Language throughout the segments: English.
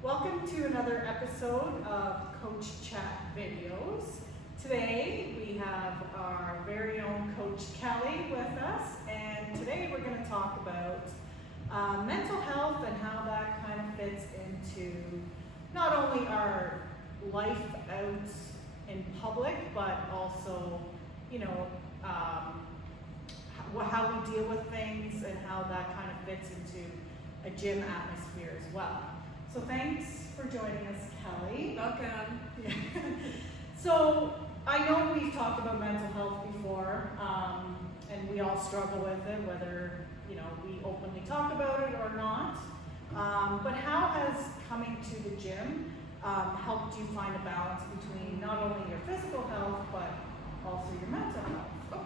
Welcome to another episode of Coach Chat Videos. Today we have our very own Coach Kelly with us, and today we're going to talk about mental health and how that kind of fits into not only our life out in public, but also, how we deal with things and how that kind of fits into a gym atmosphere as well. So thanks for joining us, Kelly. Welcome. Yeah. So I know we've talked about mental health before, and we all struggle with it, whether we openly talk about it or not. But how has coming to the gym helped you find a balance between not only your physical health but also your mental health? Oh,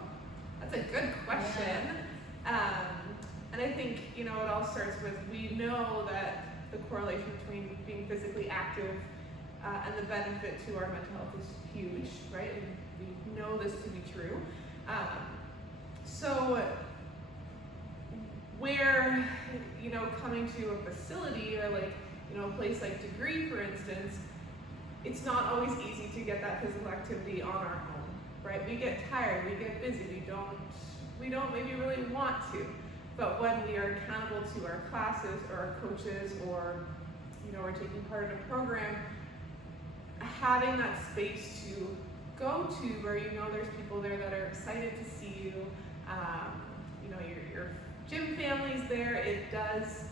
that's a good question. And I think, it all starts with, we know that the correlation between being physically active and the benefit to our mental health is huge, right? And we know this to be true. So where, coming to a facility or a place like Degree, for instance, it's not always easy to get that physical activity on our own, right? We get tired, we get busy, we don't maybe really want to. But when we are accountable to our classes or our coaches, or we're taking part in a program, having that space to go to where there's people there that are excited to see you, your gym family's there, it does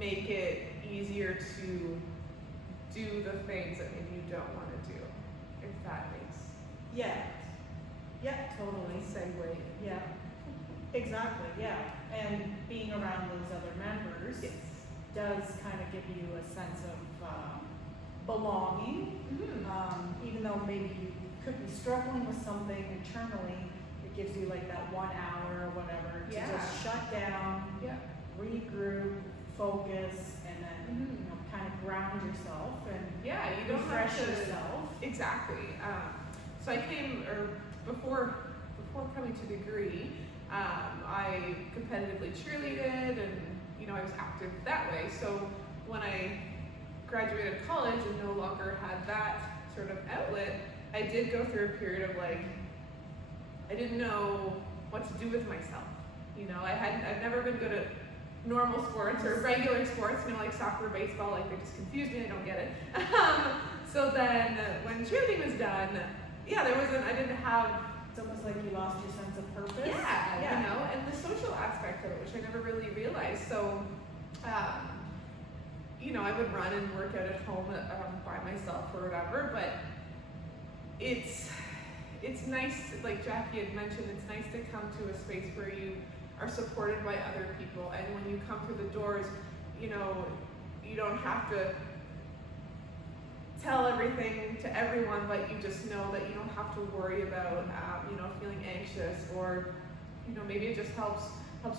make it easier to do the things that maybe you don't want to do, if that makes Yeah, totally. segue. Yeah, exactly, yeah. And being around those other members Yes. does kind of give you a sense of belonging. Even though maybe you could be struggling with something internally, it gives you like that 1 hour or whatever to just shut down, regroup, focus, and then kind of ground yourself and You don't refresh have to, yourself. Exactly. So I came, before coming to Degree, I competitively cheerleaded, and I was active that way. So when I graduated college and no longer had that sort of outlet, I did go through a period of I didn't know what to do with myself. I've never been good at normal sports or regular sports, like soccer or baseball, they just confuse me, I don't get it. So then when cheerleading was done, I didn't have, It's almost like you lost your sense of purpose. and the social aspect of it, which I never really realized. So, I would run and work out at home by myself or whatever, but it's nice, like Jackie had mentioned, it's nice to come to a space where you are supported by other people, and when you come through the doors, you don't have to tell everything to everyone, but you just know that you don't have to worry about, feeling anxious, or, maybe it just helps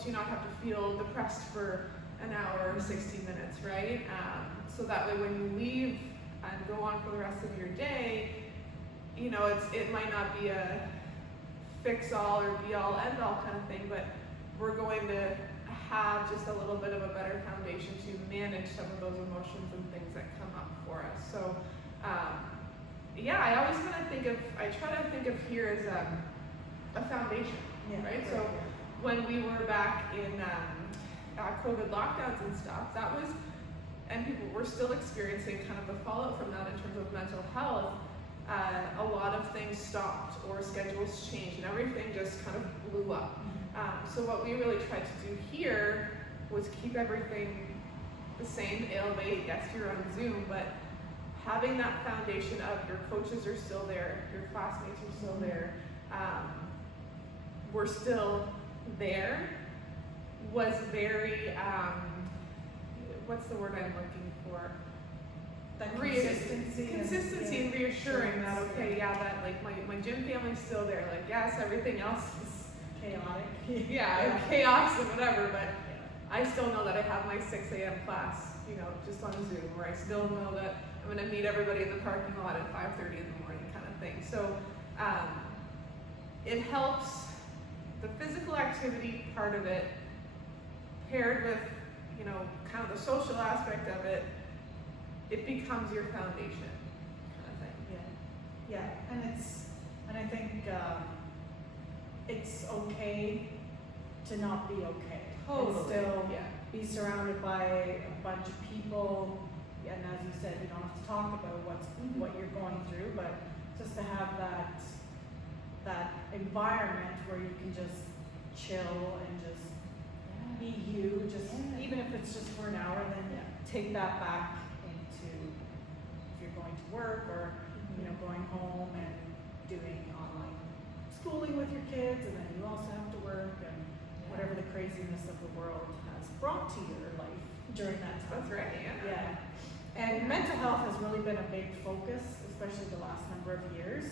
you not have to feel depressed for an hour or 60 minutes, right? So that way when you leave and go on for the rest of your day, it might not be a fix-all or be-all, end-all kind of thing, but we're going to have just a little bit of a better foundation to manage some of those emotions and things that come up for us. So, I always I try to think of here as a foundation, right? So when we were back in COVID lockdowns and stuff, and people were still experiencing kind of the fallout from that in terms of mental health. A lot of things stopped, or schedules changed, and everything just kind of blew up. So what we really tried to do here was keep everything the same, albeit yes, you're on Zoom, but having that foundation of your coaches are still there, your classmates are still there, we're still there, was very, what's the word I'm looking for? That consistency and reassuring that, that my gym family's still there, yes, everything else is chaotic. Chaos and whatever, but I still know that I have my 6 a.m. class, just on Zoom, where I still know that I'm going to meet everybody in the parking lot at 5:30 in the morning, kind of thing. So it helps the physical activity part of it, paired with, kind of the social aspect of it, it becomes your foundation kind of thing. Yeah, and I think it's okay to not be okay. And still Yeah. be surrounded by a bunch of people, and as you said, you don't have to talk about what you're going through, but just to have that environment where you can just chill and just be you, even if it's just for an hour, then take that back into if you're going to work or going home and doing online schooling with your kids, and then you also have to work and whatever the craziness of the world has brought to your life during that time. That's right. Yeah. And mental health has really been a big focus, especially the last number of years.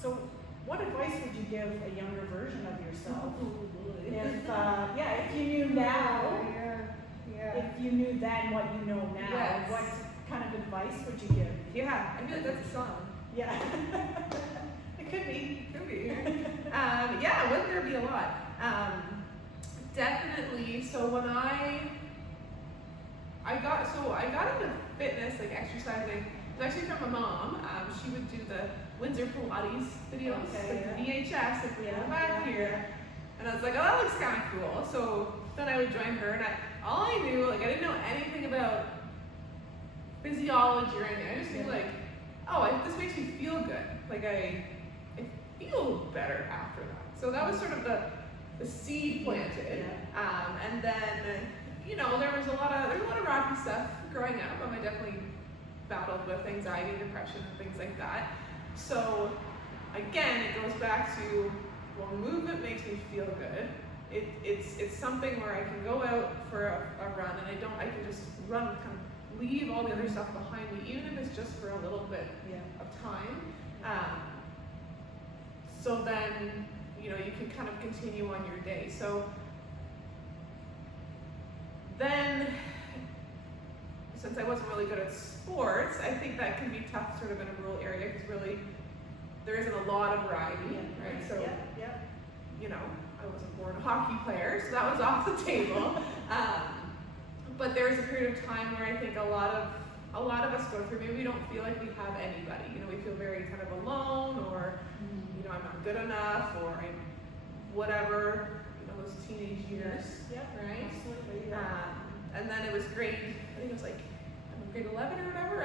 So what advice would you give a younger version of yourself? If you knew now, if you knew then what you know now, what kind of advice would you give? Yeah, I feel like that's a song. Yeah. It could be. Wouldn't there be a lot? Definitely. So when I got into fitness, like exercising, it was actually from my mom. She would do the Windsor Pilates videos, the VHS, if we go back here. And I was like, oh, that looks kind of cool. So then I would join her, and all I knew, like, I didn't know anything about physiology or anything. I just knew, like, this makes me feel good. Like, I feel better after that. So that was sort of the seed planted. And then, there was a lot of rocky stuff growing up. I definitely battled with anxiety, depression, and things like that. So again, it goes back to, well, movement makes me feel good. It's something where I can go out for a run, and I can just run, kind of leave all the other stuff behind me, even if it's just for a little bit of time. So then, you can kind of continue on your day. So then, since I wasn't really good at sports, I think that can be tough sort of in a rural area, because really there isn't a lot of variety, right? So, I wasn't born a hockey player, so that was off the table. But there was a period of time where I think a lot of us go through, maybe we don't feel like we have anybody. We feel very kind of alone, or I'm not good enough, or I'm whatever, those teenage years, right? Absolutely. And then it was grade, I think it was like grade 11 or whatever.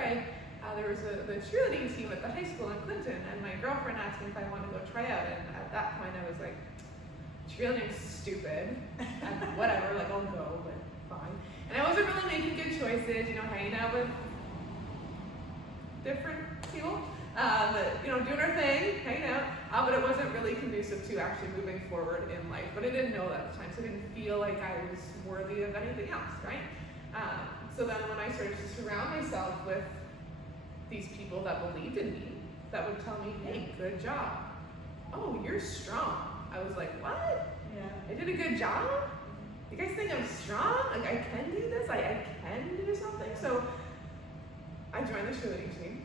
There was the cheerleading team at the high school in Clinton, and my girlfriend asked me if I wanted to go try out, and at that point I was like, cheerleading's stupid, and whatever, like, I'll go, but fine. And I wasn't really making good choices, hanging out with different people, doing our thing, hanging out, but it wasn't really conducive to actually moving forward in life. But I didn't know that at the time, so I didn't feel like I was worthy of anything else, right? So then when I started to surround myself with these people that believed in me, that would tell me, hey, good job. Oh, you're strong. I was like, what? I did a good job? You guys think I'm strong? Like, I can do this? I can do something? So I joined the cheerleading team,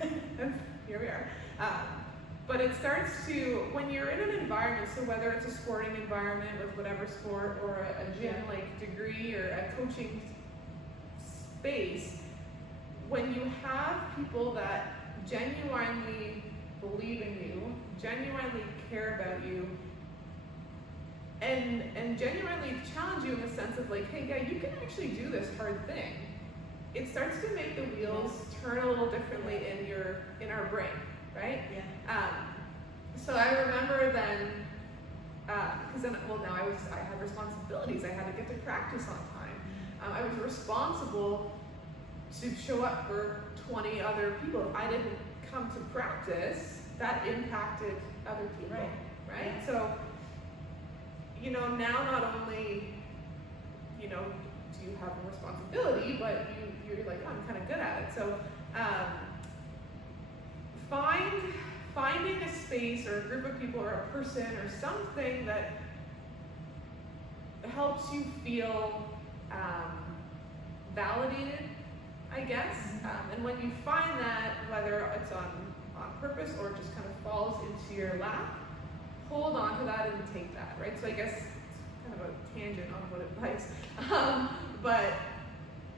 and here we are. But it starts to, when you're in an environment, so whether it's a sporting environment with whatever sport, or a gym-like degree, or a coaching space, when you have people that genuinely believe in you, genuinely care about you, and genuinely challenge you in the sense of like, hey, yeah, you can actually do this hard thing, it starts to make the wheels turn a little differently in our brain, right? So I remember then, because then, well, now I had responsibilities. I had to get to practice on time. I was responsible to show up for 20 other people. If I didn't come to practice, that impacted other people, right? So, now not only, do you have a responsibility, but you're like, oh, I'm kind of good at it. So, finding a space or a group of people or a person or something that helps you feel validated, I guess. And when you find that, whether it's on purpose or just kind of falls into your lap, hold on to that and take that, right? So I guess it's kind of a tangent on what advice, but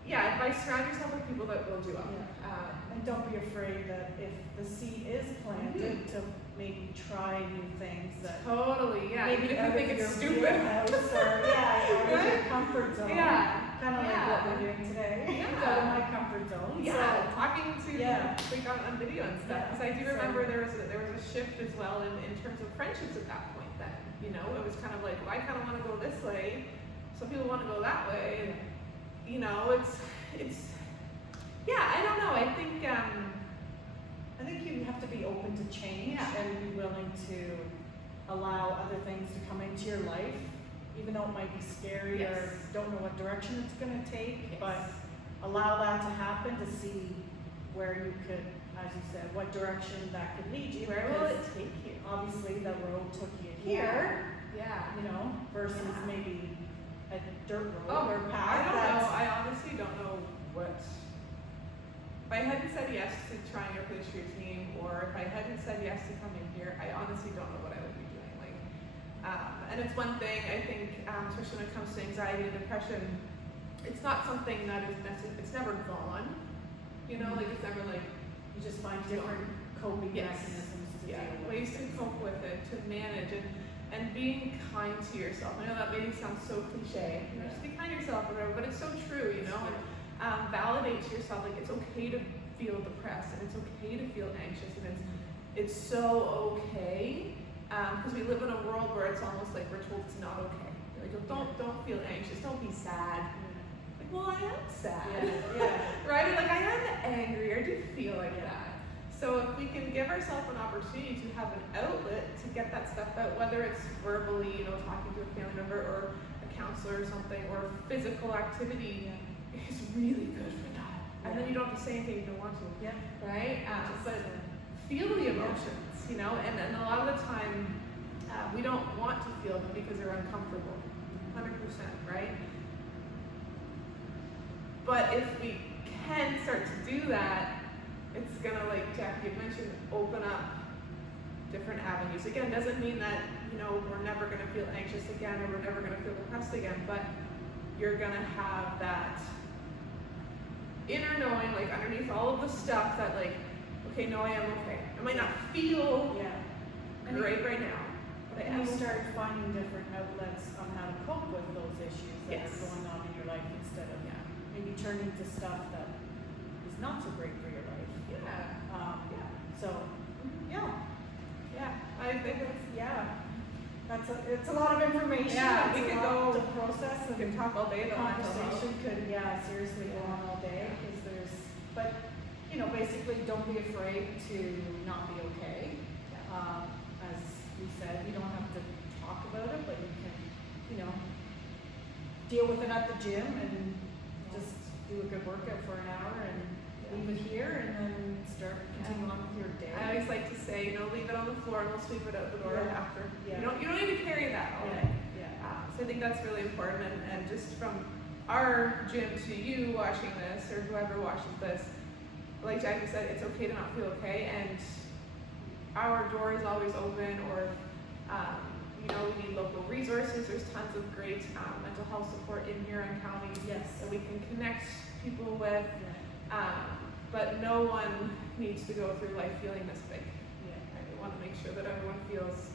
yeah, advice: surround yourself with people that build you up. And don't be afraid that if the seed is planted, to maybe try new things that Totally, yeah. maybe Even if out you think of it's your stupid. wheelhouse or out of your comfort zone. Yeah. Kind of like Yeah. what we're doing today. Yeah. Out of my comfort zone. Yeah, talking to Yeah. like on video and stuff. Yeah. Because I do So- remember there was a shift as well in terms of friendships at that point. Then it was kind of like, well, I kind of want to go this way, some people want to go that way, and it's yeah, I don't know. I think you have to be open to change Yeah. and be willing to allow other things to come into your life, even though it might be scary Yes. or don't know what direction it's going to take, Yes. but allow that to happen to see where you could, as you said, what direction that could lead you. where will it because take you? obviously the road took you here, Yeah. versus Yeah. maybe a dirt road Oh, or I path don't that's know. I honestly don't know what. If I hadn't said yes to trying out for the street team, or if I hadn't said yes to coming here, I honestly don't know what I would be doing. And it's one thing I think, especially when it comes to anxiety and depression, it's not something that is necessary. It's never gone. It's never like you just find different coping Yes. mechanisms to deal with ways to things. cope with it, to manage it, and being kind to yourself. I know that maybe sounds so cliche. Just be kind to yourself or whatever, but it's so true, and validate to yourself, like, it's okay to feel depressed, and it's okay to feel anxious, and it's so okay, because we live in a world where it's almost like we're told it's not okay. Like, don't feel anxious, don't be sad. Like, well, I am sad. Yeah. Right? Or like, I am angry, or do feel like Yeah. that. So if we can give ourselves an opportunity to have an outlet to get that stuff out, whether it's verbally, talking to a family member or a counselor or something, or physical activity, is really good for that. And then you don't have to say anything you don't want to, Yeah. right? But feel the emotions, and a lot of the time, we don't want to feel them because they're uncomfortable, 100%, right? But if we can start to do that, it's gonna, like Jackie had mentioned, open up different avenues. Again, doesn't mean that, we're never gonna feel anxious again, or we're never gonna feel depressed again, but you're gonna have that inner knowing, like, underneath all of the stuff that, like, okay, no, I am okay. I might not feel great right now, but I And am you okay. start finding different outlets on how to cope with those issues that Yes. are going on in your life, instead of Yeah. maybe turning to stuff that is not so great for your life. Yeah. So, yeah, Yeah. I think it's a lot of information. Yeah, it's we a could lot go- to process, we and could talk all day about mental health. conversation could, seriously go on all day, because but, basically, don't be afraid to not be okay. As we said, you don't have to talk about it, but you can, deal with it at the gym and just do a good workout for an hour and leave it here, and then continue on with your day. I always like to say, leave it on the floor and we'll sweep it out the door Yeah. after. Yeah. You don't need to carry that all Yeah, day. yeah. So I think that's really important, and just from our gym to you watching this, or whoever watches this, like Jackie said, it's okay to not feel okay, and our door is always open, or we need local resources. There's tons of great mental health support in Huron County Yes. that we can connect people with. Yeah. But no one needs to go through life feeling this big. Yeah. I want to make sure that everyone feels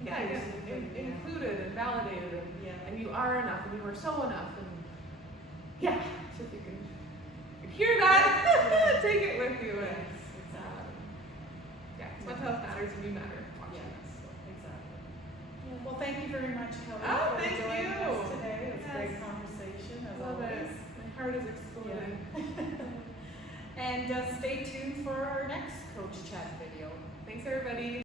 Inclusive, included and validated, Yeah. and you are enough, and you are so enough, and so if you can hear that, take it with you, and Exactly. mental health matters, and you matter watching Yeah. this. So. Exactly. Well, thank you very much, Kelly, Oh, for thank joining you. us today. It was a great Yes. conversation, as Love it. always. My heart is exploding. And stay tuned for our next Coach Chat video. Thanks, everybody.